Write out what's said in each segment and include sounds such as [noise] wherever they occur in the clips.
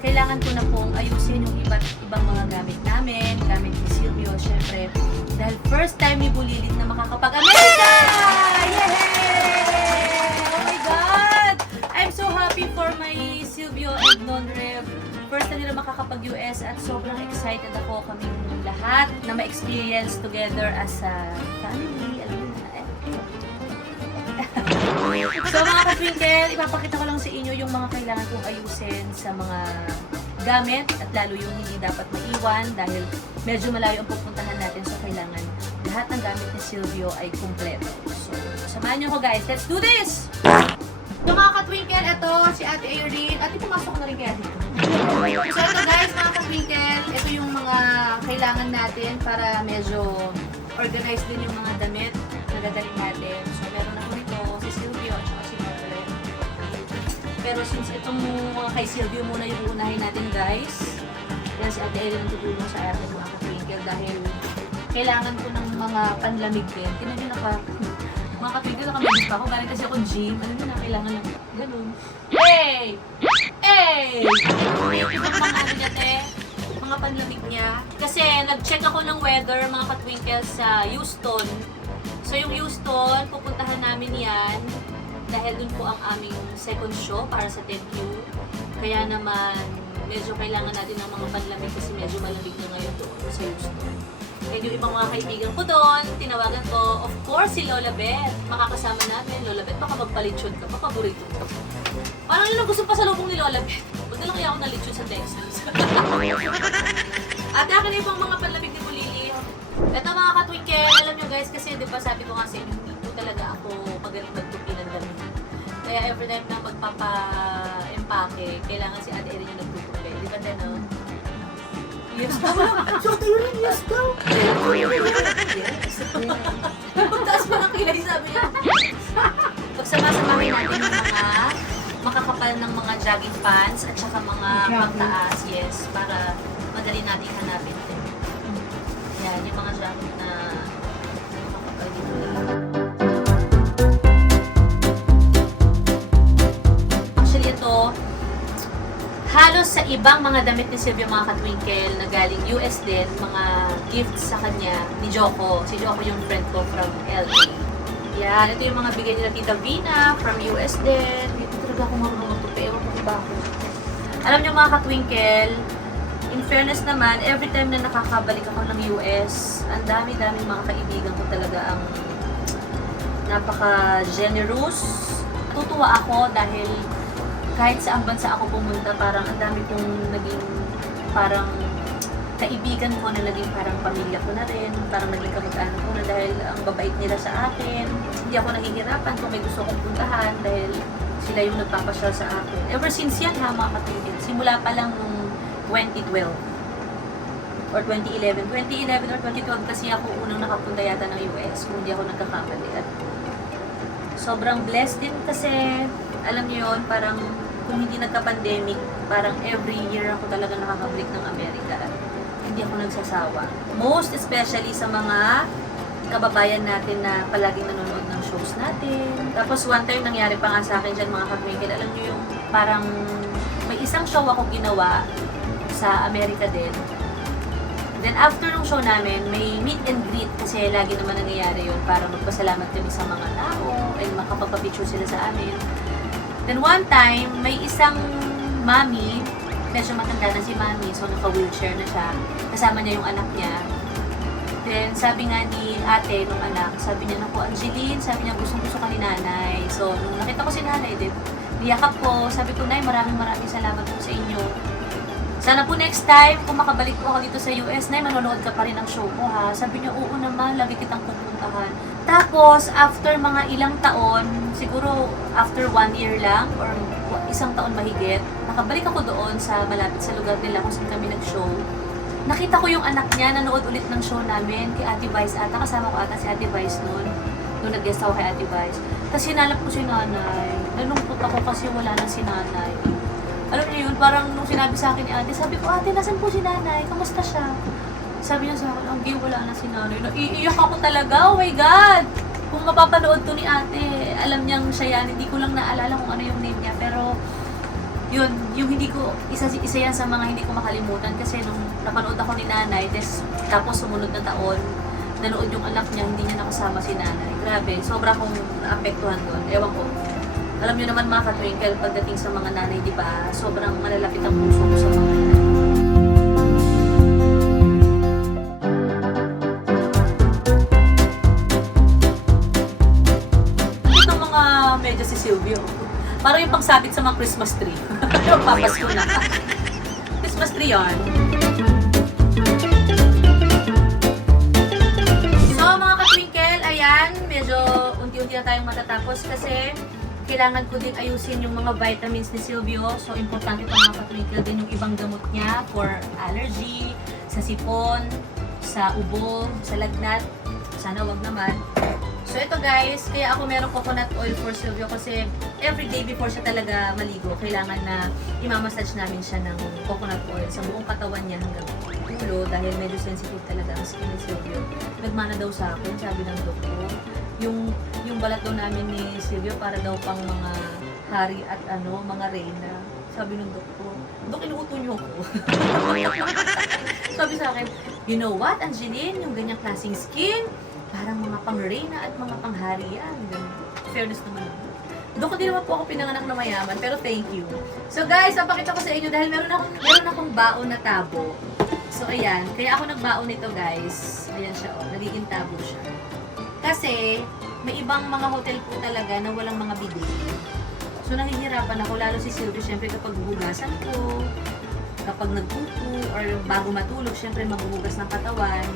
kailangan ko na pong ayusin yung iba't ibang mga gamit namin, gamit ni Silvio, syempre. Dahil first time ni Bulilit na makakapag-Amerika! Yay! Oh my God! I'm so happy for my Silvio and Non-Rev. First time nila makakapag-US at sobrang excited ako kaming lahat na ma-experience together as a family. Alam mo na, eh. [laughs] so mga ka-twinkle, ipapakita ko lang sa inyo yung mga kailangan kong ayusin sa mga gamit at lalo yung hindi dapat maiwan dahil medyo malayo ang pupuntahan natin so kailangan lahat ng gamit ni Silvio ay kumpleto. So, samahan niyo ko guys. Let's do this! So mga ka-twinkle, ito si Ate Irene. Ate, pumasok na rin kaya dito. So ito guys, mga ka-twinkle, ito yung mga kailangan natin para medyo organized din yung mga damit na dadalhin natin. So Pero since itong mga kay Silvio muna yung unahin natin guys, yan si Ate Irene ang tutulong sa atin mga ka-twinkle dahil kailangan ko ng mga panlamig din. Tinan nyo naka, [laughs] mga ka-twinkle, nakamagis pa ako. Galing kasi ako gym. Alam nyo na, kailangan lang. Ganun. Hey! Hey! Ito mga ano niya, te. Mga panlamig niya. Kasi nag-check ako ng weather, mga ka-twinkle, sa Houston. So yung Houston, pupuntahan namin yan dahil dun po ang aming second show para sa 10Q. Kaya naman, medyo kailangan natin ng mga panlamig kasi medyo malamig na ngayon doon sa Houston. And yung ibang mga kaibigan ko doon, tinawagan ko, of course, si Lola Beth. Makakasama namin. Lola Beth, baka magpalitsyon ka pa, paborito ko. Parang yun ang gusto pa sa lubong ni Lola Beth. Huwag na lang kaya ako nalitsyon sa Texas. [laughs] At akin na yung mga panlamig ni Bulili. Ito mga katwinkel, alam nyo guys, kasi di ba sabi ko nga sa inyo, hindi talaga ako magaling damit. Kaya every time na magpapa-empake, kailangan si Ate Erin yung nagtutupi. Di ba din, no? Yes daw. So, tayo rin, yes daw. Yes. Pagtaas pa ng kilay, sabi niya. Pagsama-samahin natin yung mga makakapal ng mga jogging pants at saka mga pagtaas, yes, para madali natin hanapin. Yan, yung mga jogging na halos sa ibang mga damit ni Silvio mga katwinkle na galing US din, mga gifts sa kanya ni Joko. Si Joko yung friend ko from LA. Yan, ito yung mga bigay nila Tita Vina from US din. Dito talaga ako marunong magtupi. Ewan ko kung bakit. Alam niyo mga katwinkle, in fairness naman, every time na nakakabalik ako ng US, ang dami-dami mga kaibigan ko talaga ang napaka-generous. Tutuwa ako dahil kahit sa bansa ako pumunta, parang ang dami kong naging parang kaibigan ko na naging parang pamilya ko na rin, parang naging kamag-anak ko na dahil ang babait nila sa akin. Hindi ako nahihirapan kung may gusto kong puntahan dahil sila yung nagpapasyal sa akin. Ever since yan ha mga kapatid, simula pa lang nung 2012 or 2011. 2011 or 2012 kasi ako unang nakapunta yata ng US kung hindi ako nagkakamali. At sobrang blessed din kasi alam niyo yun, parang kung hindi nagka-pandemic, parang every year ako talaga nakakabalik ng Amerika. Hindi ako nagsasawa. Most especially sa mga kababayan natin na palaging nanonood ng shows natin. Tapos one time nangyari pa nga sa akin dyan mga kapmikil, alam niyo yung parang may isang show ako ginawa sa Amerika din. Then after ng show namin, may meet and greet kasi lagi naman nangyayari yun para magpasalamat kami sa mga tao and makapagpa-picture sila sa amin. Then one time, may isang mami, medyo matanda na si mami, so naka-wheelchair na siya. Kasama niya yung anak niya. Then sabi nga ni ate nung anak, sabi niya, naku Angeline, sabi niya gustong gusto ka ni nanay. So nung nakita ko si nanay, di, niyakap ko, sabi ko, Nay, maraming maraming salamat po sa inyo. Sana po next time, kung makabalik po ako dito sa US, Nay, manonood ka pa rin ng show ko ha. Sabi niya, oo naman, lagi kitang pupuntahan. Tapos, after mga ilang taon, siguro after one year lang, or isang taon mahigit, nakabalik ako doon sa malapit sa lugar nila kung saan kami nag-show. Nakita ko yung anak niya, nanood ulit ng show namin kay Ate Vice ata. Kasama ko ata si Ate Vice noon. Nung nag-guest ako kay Ate Vice. Tapos hinanap ko si nanay. Nalungkot ako kasi wala na si nanay. Parang nung sinabi sa akin ni ate, sabi ko, ate, nasan po si nanay? Kamusta siya? Sabi niya sa akin, ang gay, wala na si nanay. Naiiyak ako talaga, oh my God! Kung mapapanood to ni ate, alam niyang siya yan. Hindi ko lang naalala kung ano yung name niya. Pero, yun, yung hindi ko, isa, isa yan sa mga hindi ko makalimutan. Kasi nung napanood ako ni nanay, des, tapos sumunod na taon, nanood yung anak niya, hindi niya nakasama si nanay. Grabe, sobra akong naapektuhan doon. Ewan ko. Alam niyo naman mga katwinkle, pagdating sa mga nanay, di ba, sobrang malalapit ang puso ko sa mga nanay. Ito mga medyas si Silvio. Parang yung pagsabit sa mga Christmas tree. [laughs] Yung papasko na. Christmas tree yarn. So mga katwinkle, ayan, medyo unti-unti na tayong matatapos kasi kailangan ko din ayusin yung mga vitamins ni Silvio. So, importante pa katwinkle din yung ibang gamot niya for allergy, sa sipon, sa ubo, sa lagnat. Sana wag naman. So, ito guys, kaya ako meron coconut oil for Silvio kasi every day before siya talaga maligo, kailangan na imamassage namin siya ng coconut oil sa buong katawan niya hanggang ulo dahil medyo sensitive talaga ang skin ni Silvio. Nagmana daw sa akin, sabi ng doktor. Yung yung balat daw namin ni Silvio para daw pang mga hari at ano, mga reyna. Sabi ng doktor, Dok, inuuto niyo ako. [laughs] Sabi sa akin, you know what, Angeline, yung ganyang klaseng skin, parang mga pang-reyna at mga panghari yan. Fairness naman. Dok, hindi naman po ako pinanganak na mayaman, pero thank you. So guys, napakita ko sa inyo dahil meron akong, meron akong baon na tabo. So ayan, kaya ako nagbaon nito guys. Ayan siya oh, nagiging tabo siya. Kasi, may ibang mga hotel po talaga na walang mga bidet. So, nahihirapan ako, lalo si Silvio, syempre kapag hugasan ko, kapag nagpupo, or bago matulog, syempre maghuhugas ng katawan,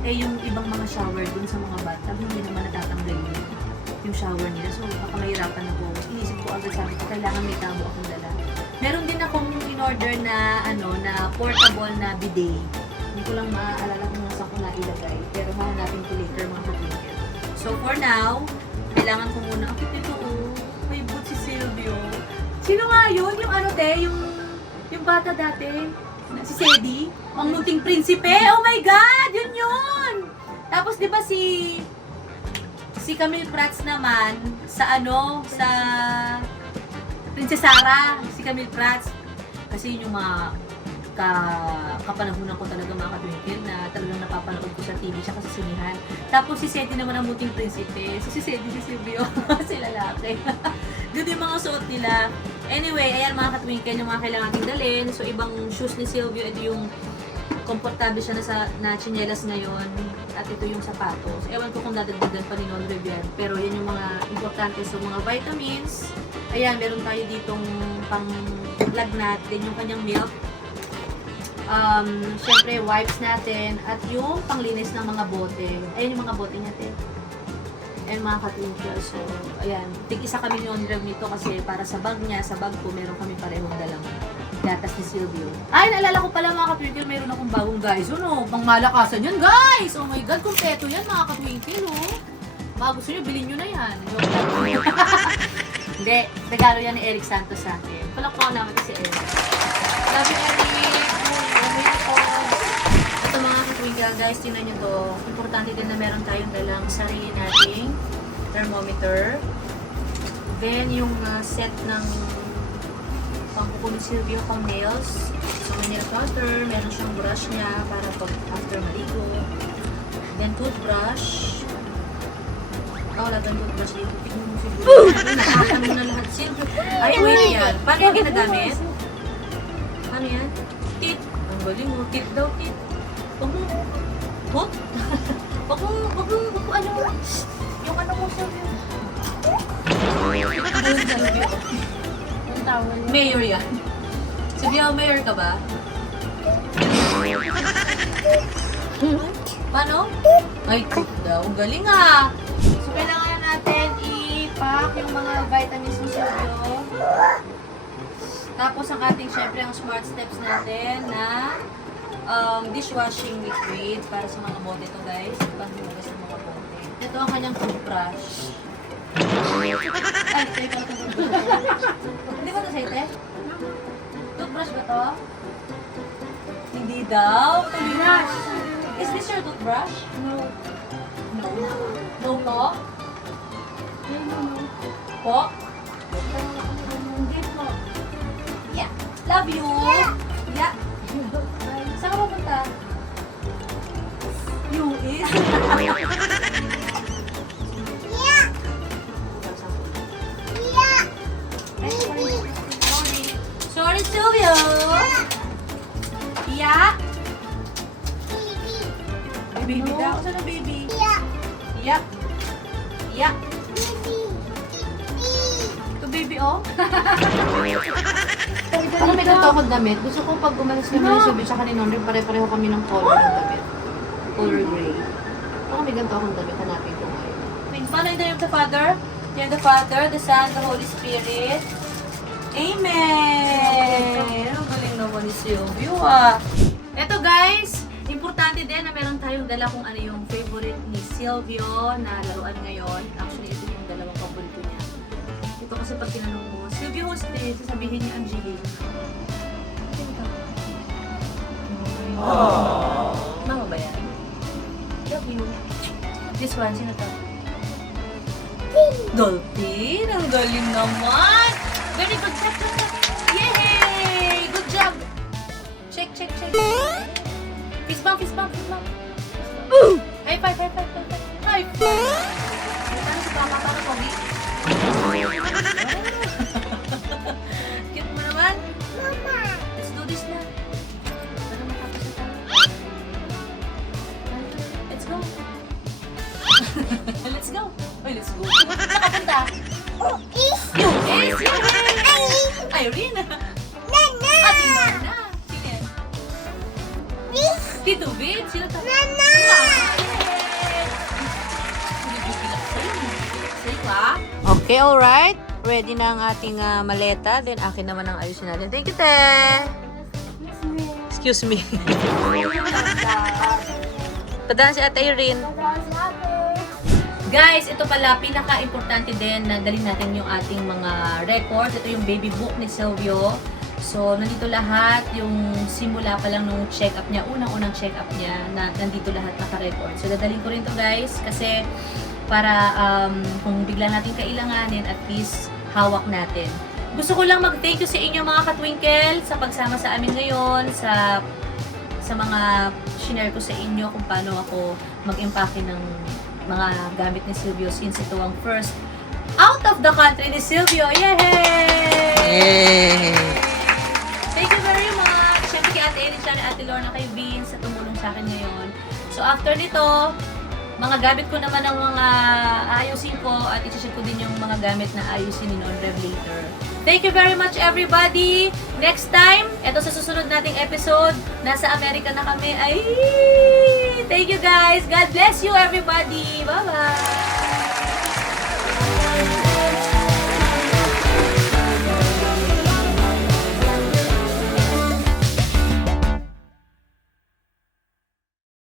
eh yung ibang mga shower dun sa mga bathtub, hindi naman natatanggal yun, yung shower nila. So, baka mahirapan ako. Inisip ko agad sabi ko, kailangan may tabo akong dala. Meron din akong in-order na, ano, na portable na bidet. Hindi ko lang maaalala kung nasa ko na ilagay. Pero hahanapin ko later mga kapatid. So, for now, kailangan ko muna, ang ito, oh. May boot si Silvio. Sino nga yun? Yung ano, te? Yung, yung bata dati? Si Sedi? Ang munting prinsipe? Oh my God! Yun yun! Tapos, di ba si... Si Camille Prats naman, sa ano, sa... Princess Sarah, si Camille Prats. Kasi yun yung mga ka, kapanahunan ko talaga mga katwinkle na talagang napapanood ko sa TV siya kasi sinihan. Tapos si Seti naman ang muting prinsipe. So si Seti, si Silvio, [laughs] si lalaki. [laughs] Good yung mga suot nila. Anyway, ayan mga katwinkle yung mga kailangan nating dalhin. So ibang shoes ni Silvio, ito yung komportable siya na sa na chinelas ngayon at ito yung sapatos. Ewan ko kung dadagdagan pa ni Non Rivian. Pero yan yung mga importante so mga vitamins. Ayan, meron tayo ditong pang lagnat, din yung kanyang milk. Um, syempre, wipes natin at yung panglinis ng mga bote. Ayan yung mga bote natin. Ayan mga katwinkle. So, ayan. Tig-isa kami ni Onrev nito kasi para sa bag niya, sa bag ko, meron kami parehong dalang gatas ni Silvio. Ay, naalala ko pala mga katwinkle, meron akong bagong guys. Ano, pang malakasan yan, guys! Oh my God, kumpleto yan mga katwinkle, oh. Baka gusto nyo, bilhin nyo na yan. [laughs] Hindi, regalo yan ni Eric Santos sa akin. Palakpakan naman kasi Eric. Love you, Eric! Katwinkle, guys, tingnan nyo to. Importante din na meron tayong dalang sarili nating thermometer. Then, yung uh, set ng pangkukulo ni Silvio pang nails. So, may nail cutter, meron siyang brush niya para pag after maligo. Then, toothbrush. Oh, wala kang toothbrush dito. Tignan mo siguro. Nakakano na lahat. Silvio. Ay, wait yan. Paano yung ginagamit? [laughs] Ano yan? Tit. Ang galing mo. Tit daw, tit. Huwag mo. Tooth? [laughs] Huwag mo, huwag mo, huwag mo, ano. Yung ano mo. Ano, Silvio? Yung towel. Mayor yan. Silvio, mayor ka ba? [laughs] Paano? Ay, tip daw. Ang Galing ah! So, kailangan natin i-pack yung mga vitamins ni Silvio. Tapos, ang ating, syempre, ang smart steps natin na um, dishwashing liquid para sa mga bote to guys. Panghugas ng mga bote. Ito ang kanyang toothbrush. Ay, sa'yo ka toothbrush. Hindi ba ito te? Toothbrush ba to? Hindi daw. Toothbrush. toothbrush? No. No. No po? No, no, no. Po? Hindi po. Yeah. Love you. Yeah. Sorry. Silvio. Ay, baby daw. Saan ang baby? Yeah. Yeah. Ito baby, oh. [laughs] Parang may akong damit. Gusto ko pag umalis kami ng Cebu tsaka ni Nonry, pare-pareho kami ng color ng damit. Color gray. Parang may ganito akong damit. Hanapin ko ngayon. Wait, paano in the name of the Father? In the name of the Father, the Son, the Holy Spirit. Amen! Ang galing naman ni Silvio ah. Eto guys, importante din na meron tayong dala kung ano yung favorite ni Silvio na laruan ngayon. Actually, ito yung dalawang paborito niya. Ito kasi pag tinanong mo, Silvio, who's this? Sasabihin niya Angeline. Ito. Mama ba yan? Love you. This one, sino to? Dolphin! Ang galing naman! Very good check, check, check. Yay! Good job! Check, check, check. Fist bump, fist bump, fist bump. High five, high five, high five. High five! Ano si Papa? Paano pogi? [laughs] let's go. Oy, let's go. Saan ka punta? US! Irene! Ate Nana! Sino yan? Tito Vin? Sino to? Nana! Okay, alright. Ready na ang ating ah, maleta. Then akin naman ang ayusin natin. Thank you, te! Excuse me. [laughs] Padaan si Ate Irene. Guys, ito pala, pinaka-importante din na dalhin natin yung ating mga records. Ito yung baby book ni Silvio. So, nandito lahat, yung simula pa lang nung check-up niya, unang-unang check-up niya, na nandito lahat naka-record. So, dadalhin ko rin to guys, kasi para um, kung bigla natin kailanganin, at least hawak natin. Gusto ko lang mag-thank you sa inyo mga katwinkle sa pagsama sa amin ngayon, sa sa mga shinare ko sa inyo kung paano ako mag-empake ng mga gamit ni Silvio since ito ang first out of the country ni Silvio. Yay! Yay! Thank you very much! Siyempre kay Ate Erin at Ate Lorna kay Vince sa tumulong sa akin ngayon. So after nito, mga gamit ko naman ang mga ayusin ko at isi-share ko din yung mga gamit na ayusin ni Non Rev later. Thank you very much everybody! Next time, eto sa susunod nating episode, nasa Amerika na kami. Ay! Thank you guys! God bless you everybody! Bye-bye!